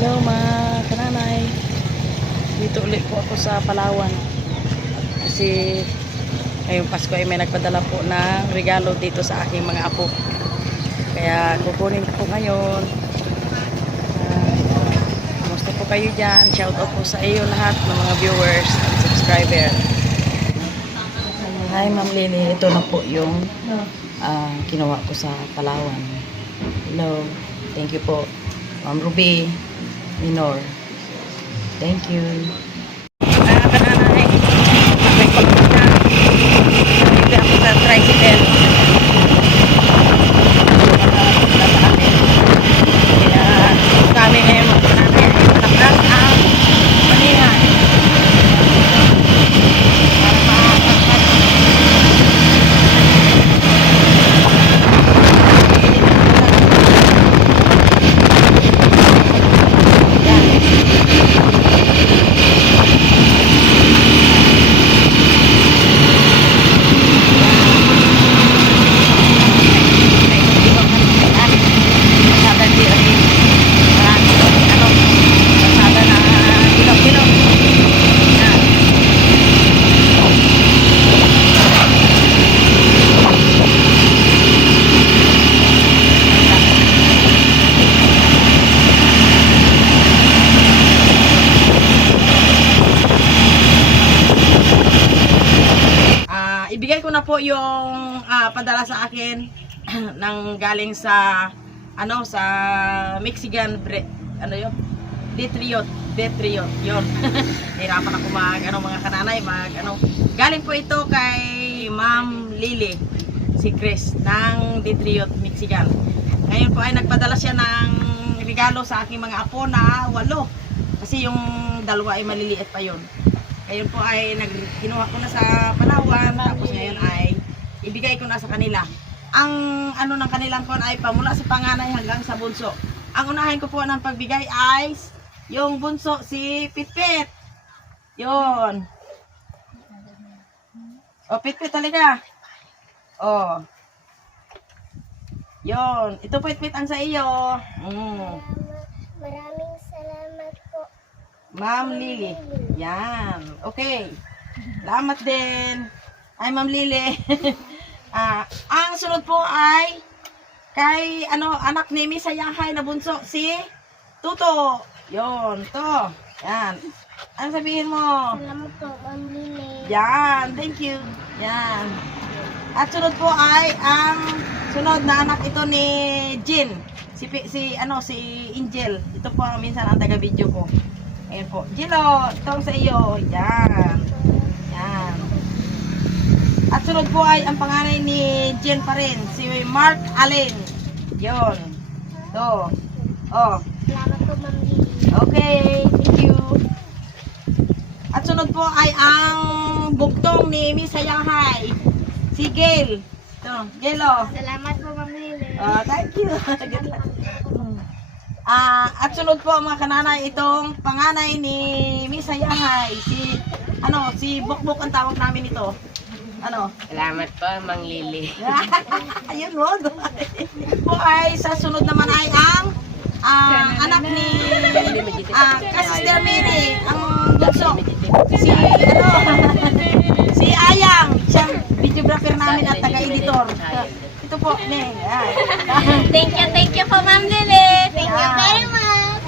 Hello mga kananay. Dito ulit po ako sa Palawan. Kasi ngayong Pasko ay may nagpadala po ng regalo dito sa aking mga apo. Kaya kukunin ko po ngayon. Kumusta po kayo dyan? Shout out po sa iyo lahat ng mga viewers at subscriber. Hi Ma'am Lily, ito na po yung ah, kinuha ko sa Palawan. Hello, thank you po. Ma'am Ruby Minor. Thank you. Mga kananay, ako'y pagpunta. Dito ako sa tricycle. Para sa amin. Kaya kami ngayon mga kananay ay malakang ang manihan. Para makakasal. Kalsada di lagi marami ano kalsada na ilog-ilog. Yan. Ah, ibigay ko na po yung ah, padala sa akin ng galing sa ano sa Mexican bre, ano yun? Detriot, Detriot, yun. Hirapan ako mag ano mga kananay, mag ano. Galing po ito kay Ma'am Lily, si Chris ng Detriot, Mexican. Ngayon po ay nagpadala siya ng regalo sa aking mga apo na walo. Kasi yung dalawa ay maliliit pa yun. Ngayon po ay kinuha ko na sa Palawan, tapos ngayon ay ibigay ko na sa kanila. Ang ano ng kanilang kon ay pamula sa panganay hanggang sa bunso. Ang unahin ko po ng pagbigay ay yung bunso si Pitpit. Yun. O Pitpit talaga. O. Yun. Ito Pitpit ang sa iyo. Mm. Po. Ma'am Lily. Yan. Okay. Salamat din. Ay, Ma'am Lily. ah, ang sunod po ay kay ano anak ni Miss Ayahay na bunso si Tuto. Yon, to. Yan. Ano sabihin mo? Salamat po, Ma'am Lily. Yan, thank you. Yan. At sunod po ay ang sunod na anak ito ni Jin. Si si ano si Angel. Ito po ang minsan ang taga-video ko. Ayan po. Jilo, itong sa iyo. Yan. Yan. At sunod po ay ang panganay ni Jen pa rin, si Mark Allen. Yon. To. Oh. Salamat po, Ma'am. Okay, thank you. At sunod po ay ang bugtong ni Miss Hayahay. Si Gail. Ito, Gail oh. Salamat po, Ma'am Lily. Ah, thank you. Ah, at sunod po mga kananay itong panganay ni Miss Hayahay. Si ano, si Bukbuk ang tawag namin ito. Ano? Salamat po, Mang Lily. Ayun mo. po ay sa sunod naman ay ang ah, anak ni ah, Kasister Mary, ang bunso. Si ano, si Ayang, siyang videographer namin at taga-editor. Ito po, Neng. Ay. Thank you, thank you po, Ma'am Lily. Thank you very much.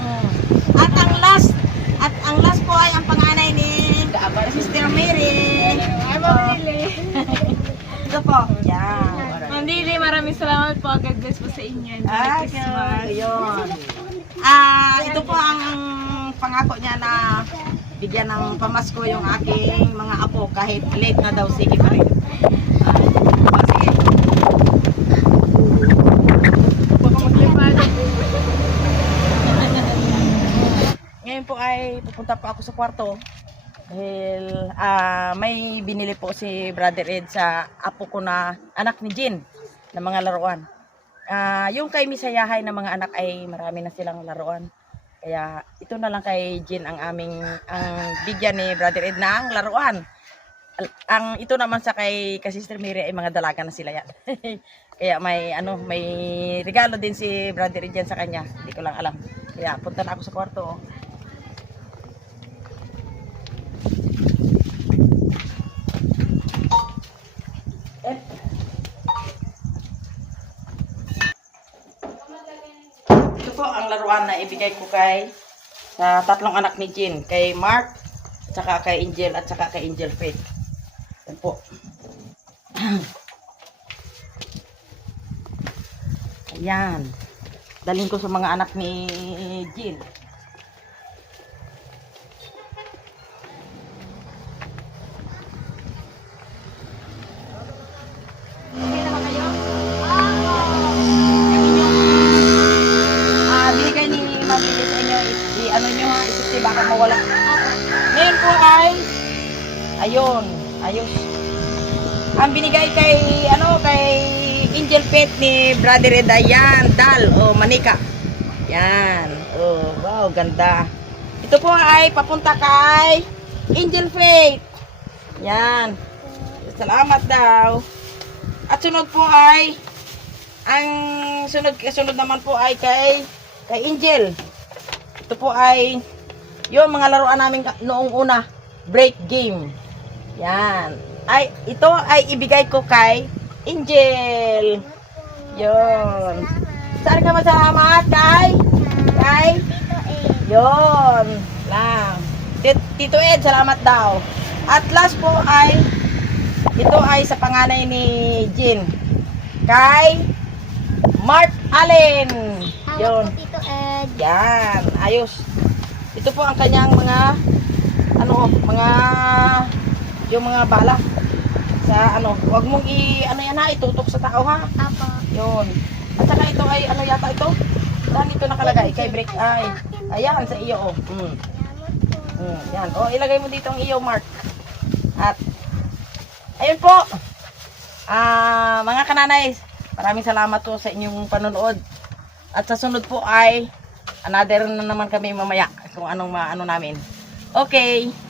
Mm. At ang last, at ang last po ay ang panganay ni Sister Mary. Hi, Ma'am Lily. Ito po. Yan. Ma'am Lily, maraming salamat po. God bless po sa inyo. and Merry Ah, Christmas. yun. Ah, ito po ang pangako niya na bigyan ng pamasko yung aking mga apo kahit late na daw sige pa rin. Ah, ah, sige. Baka maglipad. Ngayon po ay pupunta po ako sa kwarto dahil ah, may binili po si Brother Ed sa apo ko na anak ni Jin na mga laruan. Ah, yung kay Misayahay na mga anak ay marami na silang laruan. Kaya ito na lang kay Jin ang aming ang bigyan ni Brother Ed ng laruan. Al- ang ito naman sa kay kay Sister Mary ay mga dalaga na sila yan. Kaya may ano, may regalo din si Brother Rijan sa kanya. Hindi ko lang alam. Kaya punta na ako sa kwarto. oh. Eh. Ito po ang laruan na ibigay ko kay sa tatlong anak ni Jean. Kay Mark, tsaka kay Angel, at tsaka kay Angel Faith. Yan po. Ayan. Dalhin ko sa mga anak ni Jean. Brother Reda, yan, dal, o manika. Yan, oh, wow, ganda. Ito po ay papunta kay Angel Faith. Yan. Salamat daw. At sunod po ay ang sunod sunod naman po ay kay kay Angel. Ito po ay yung mga laruan namin noong una, break game. Yan. Ay ito ay ibigay ko kay Angel. Yon. Saan ka masalamat kay? Kay? Yon. Lang. Tit- Tito Ed, salamat daw. At last po ay ito ay sa panganay ni Jean. Kay Mark Allen. Po Tito Ed. Yan, ayos. Ito po ang kanyang mga ano, mga yung mga bala sa ano, wag mong i ano yan ha, itutok sa tao ha. Apo. Yun. At saka ito ay ano yata ito? Saan ito nakalagay? Kay break ay. Ayan sa iyo oh. Mm. Mm, yan. O ilagay mo dito ang iyo mark. At ayun po. Ah, mga kananay, maraming salamat po sa inyong panonood. At sa sunod po ay another na naman kami mamaya kung anong maano namin. Okay.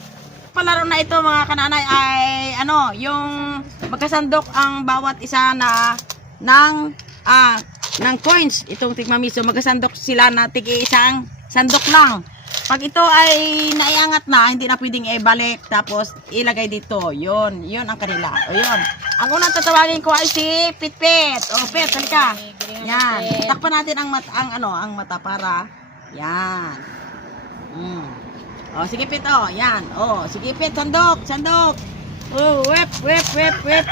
Palaro na ito mga kananay ay ano, yung magkasandok ang bawat isa na ng ah ng coins itong tigmamiso magkasandok sila na tigi isang sandok lang. Pag ito ay naiangat na, hindi na pwedeng ibalik tapos ilagay dito. Yun, yun ang kanila. O yun. Ang unang tatawagin ko ay si Pitpit. O Pit, halika. Yan. Takpan natin ang mata, ang ano, ang mata para yan. Mm. O sige Pit, o. Yan. O, sige Pit, sandok, sandok. Oh, whip, whip, whip, whip.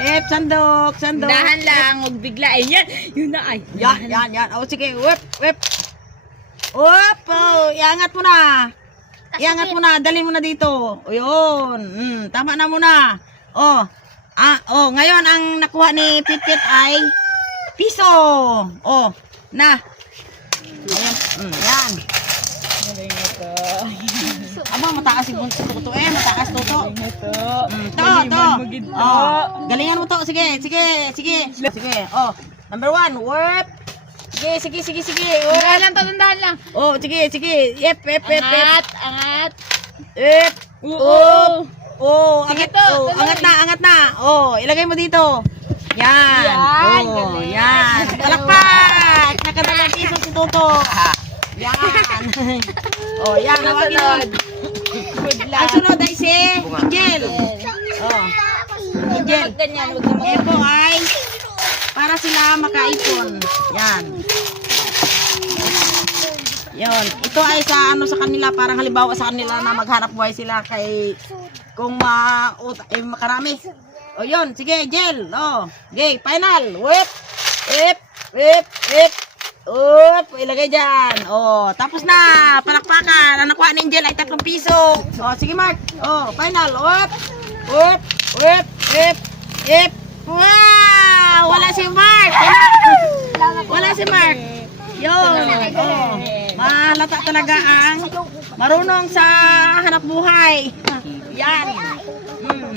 Whip, sandok, sandok. Dahan lang, huwag bigla. Ay, yan. Yun na ay. Yan, yan, yan. O sige, whip, whip. Whip, oh, iangat mo na. Iangat mo na, dalhin mo na dito. O yun. Mm, tama na muna. Oh. Ah, oh, ngayon ang nakuha ni Pitpit ay piso. Oh, na. Ayan, mm, yan. Aba, mataas yung tuto eh, mataas tuto. Ito. Mm, to, to. Oh, galingan mo to. Sige, sige, sige. Sige, oh. Number one, whip. Sige, sige, sige, sige. Oh, Dahan lang, tatandaan lang. oh sige, sige. Yep, yep, yep, yep. Angat, angat. Yep. Oo. Oh, angat, to, oh, angat na, angat na. Oh, ilagay mo dito. Yan. Yan, oh, yan. Palakpak. Nakadalang piso si Toto. Yan. oh, yan. Hawagin mo. Good Ang luck. sunod ay si Angel. Oh. Angel. Ganyan, Ito ay para sila makaipon. Yan. Yon. Ito ay sa ano sa kanila parang halimbawa sa kanila na maghanap buhay sila kay kung ma ut, eh, makarami. O yon, sige, gel. Oh. Okay, final. Whip. Whip. Whip. Whip. Up, ilagay dyan. Oh, tapos na. Palakpakan. Ang nakuha ni Angel ay 3 piso. Oh, sige Mark. Oh, final. Up. Up. Whip. Whip. Whip. Wow! Wala si Mark. Wala, si Mark. Yun. Oh, mahalata talaga ang marunong sa hanap buhay. Yan. Mm.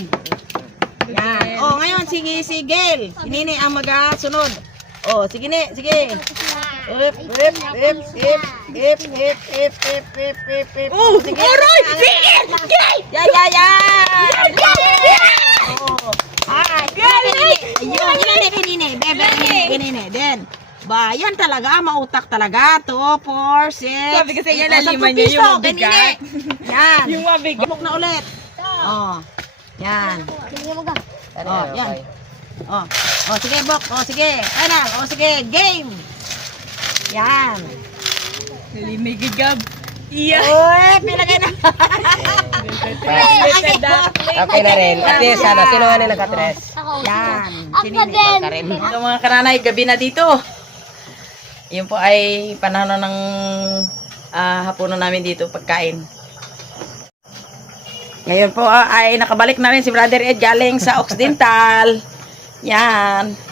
Yan. Oh, ngayon sige si Gail. Nini ang magasunod. Oh, sige ni, sige. Ip, ip, ip, ip, ip, ip, ip, ip, ip, ip, ip. Oh, Oroy! Sige! Ya, ya, ya! Oh. Ah, galing! Ayun, ganini, ganini, bebe, ganini, ganini, then. Ba, yan talaga, mautak talaga. 2, 4, 6. Sabi kasi yan, laliman niya yung mabigat. Yan. Yung mabigat. Bumok na ulit. Oh. Yan. Oh, yan. Oh. Oh, sige, Bok. Oh, sige. Final. Oh, sige. Game. Yan. May gigab. Iya. Uy, pilagay na. Okay na rin. At least, ano, sino nga na nakatres? Ako. Yan. Ako din. Karin. So mga kananay, gabi na dito. Yun po ay panahon na ng ah, hapunan namin dito, pagkain. Ngayon po ah, ay nakabalik na rin si Brother Ed galing sa Occidental. Yan.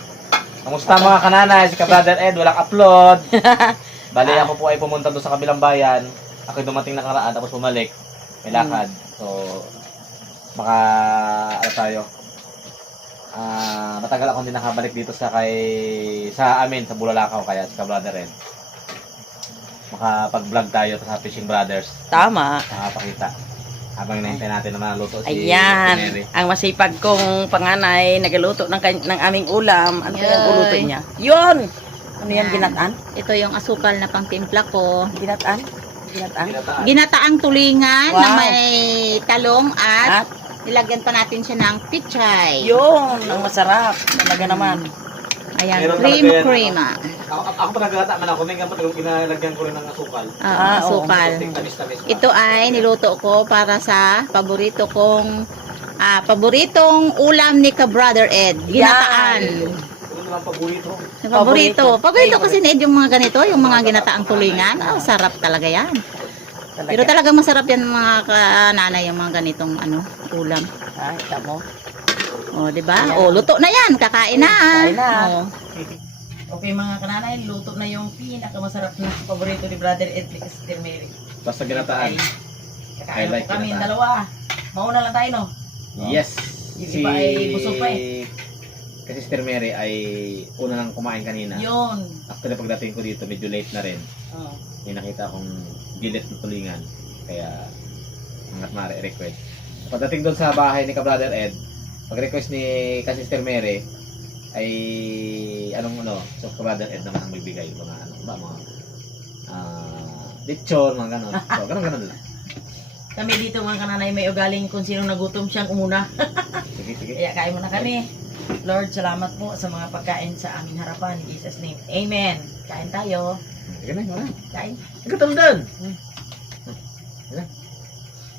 Kamusta mga kananay? Si ka-brother Ed, walang upload. Bali ako po ay pumunta doon sa kabilang bayan. Ako dumating na karaan tapos bumalik. May lakad. So, baka ano tayo. Ah, matagal akong hindi nakabalik dito sa kay sa amin sa Bulalakaw kaya si ka-brother Ed. Makapag-vlog tayo sa Fishing Brothers. Tama. Nakapakita. Habang hinahintay natin na maluto si Ayan. Mary. Ang masipag kong panganay, nagaluto ng, kan- ng aming ulam. Ano kaya ang Yoy. uluto niya? Yun! Ano yan, Yan. ginataan? Ito yung asukal na pangtimpla ko. Ginataan? Ginataan? Ginataan. Ginataang tulingan na Wow. may talong at At nilagyan pa natin siya ng pichay. yun, ang masarap. Talaga naman. Ayan, Meron cream talaga yan. cream ah. Ako, ako, ako pa nagkata man ako. May gamot ginalagyan ko rin ng asukal. Ah, Ah, oo. asukal. Tamis-tamis pa. Ito ay niluto ko para sa paborito kong ah, paboritong ulam ni ka Brother Ed. Ginataan. Ano naman paborito? Paborito. Paborito. Paborito kasi ni Ed yung mga ganito, yung mga ginataang tulingan. Oh, sarap talaga yan. Talaga. Pero talagang masarap yan mga kananay yung mga ganitong ano, ulam. Ay, tamo. O, di ba? O, luto na yan. Kakain na. Kain na. O. Okay mga kananay, luto na yung pinakamasarap na paborito ni Brother Ed ni Sister Mary. Basta ginataan. I Kakain like po kami ginataan. dalawa. Mauna lang tayo, no? Yes. Yung iba ay busog pa Kasi Sister Mary ay una lang kumain kanina. Yun. Actually, pagdating ko dito, medyo late na rin. Oh. May nakita akong gilit na tulingan. Kaya, hanggat maaari, request. Pagdating doon sa bahay ni ka-brother Ed, pag-request ni ka Sister Mary, ay anong ano, so ka-brother Ed naman ang magbigay. Mga ano, ba, mga ah, lechon, mga ganon. So, ganon ganon lang. Kami dito mga kananay may ugaling kung sino nagutom siyang umuna. Sige, sige. Kaya kain muna kami. Lord, salamat po sa mga pagkain sa aming harapan. In Jesus' name. Amen. Kain tayo. Sige na. Kain. Ikaw doon.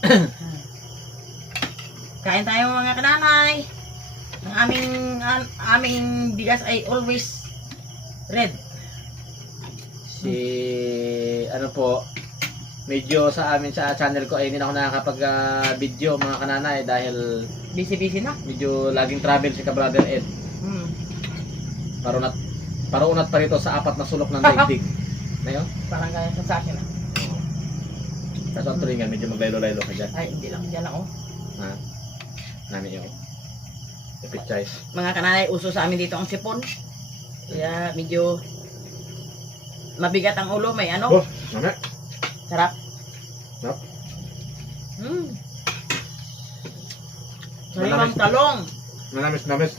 Kain tayo mga kananay. Ang aming ang aming bigas ay always red. Si ano po, medyo sa amin sa channel ko ay hindi na ako nakakapag-video mga kananay dahil Busy-busy na. medyo laging travel si ka-brother Ed. Hmm. Parunat parunat pa rito sa apat na sulok ng daigdig. Ngayon, Parang kaya sa akin ah. kaso ang tulingan medyo maglaylo-laylo ka dyan. Ay, hindi lang. Diyan lang oh. Ha? Namin yung epichay. Mga kananay, uso sa amin dito ang sipon. Kaya medyo mabigat ang ulo. May ano? Oh, mami. Sarap. Sarap. Hmm. Sariwang talong. Manamis, namis.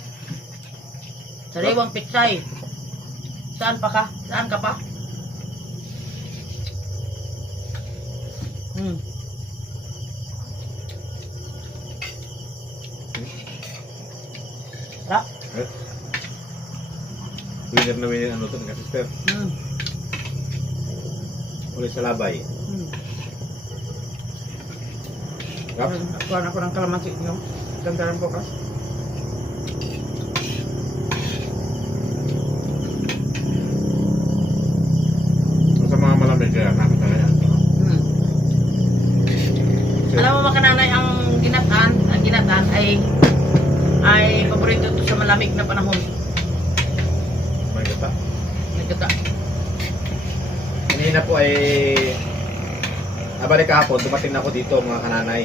Sariwang pitsay. Saan pa ka? Saan ka pa? Hmm. Sarap. Winner na winner ano to ng sister. Hmm. Uli sa labay. Hmm. Sarap. Ako ako ng kalamansi nyo. Ganda rin bukas. Sa mga malamig kaya namin talaga yan. Hmm. Alam mo mga kananay, ang ginataan, ang ginataan ay ay paborito to sa malamig na panahon. May gata. Nagkata. Kanina po ay nabalik kahapon, dumating na ako dito mga kananay.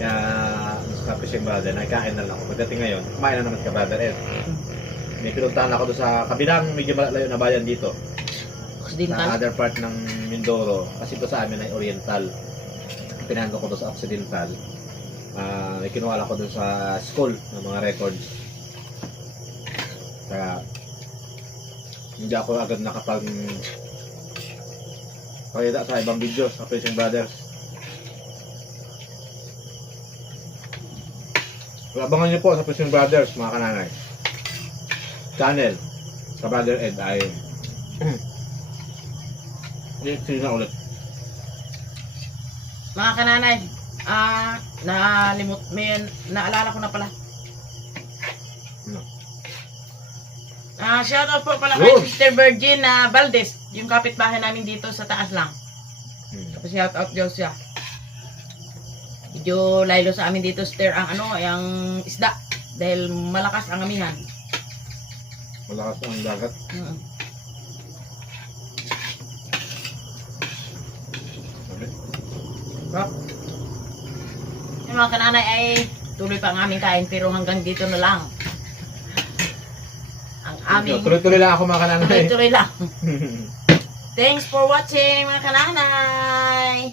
Kaya sa fishing brother, nagkain na lang ako. Pagdating ngayon, kumain na naman ka brother Ed. May pinuntahan ako doon sa kabilang medyo malayo na bayan dito. Occidental. Sa other part ng Mindoro, kasi ito sa amin ay Oriental. Pinando ko to sa Occidental. Ah, may kinuha lang ko dun sa school ng mga records. Kaya hindi ako agad nakapag pakita sa ibang videos sa Fishing Brothers. So, abangan niyo po sa Fishing Brothers mga kananay. Channel sa Brother Ed ay i-explain na ulit. Mga kananay, ah, nalimut, may, naalala ko na pala. Ano? Ah, shout out po pala kay. Sister Virgin na Valdez, yung kapitbahay namin dito sa taas lang. Hmm. Shout out daw siya. Medyo laylo sa amin dito, Sister, ang ano, ang isda. Dahil malakas ang amihan. Malakas ang dagat. Mm. Okay. Rock. Yung mga kananay ay tuloy pa ang aming kain pero hanggang dito na lang. Ang aming Tuloy-tuloy lang ako mga kananay. tuloy-tuloy lang. Thanks for watching mga kananay!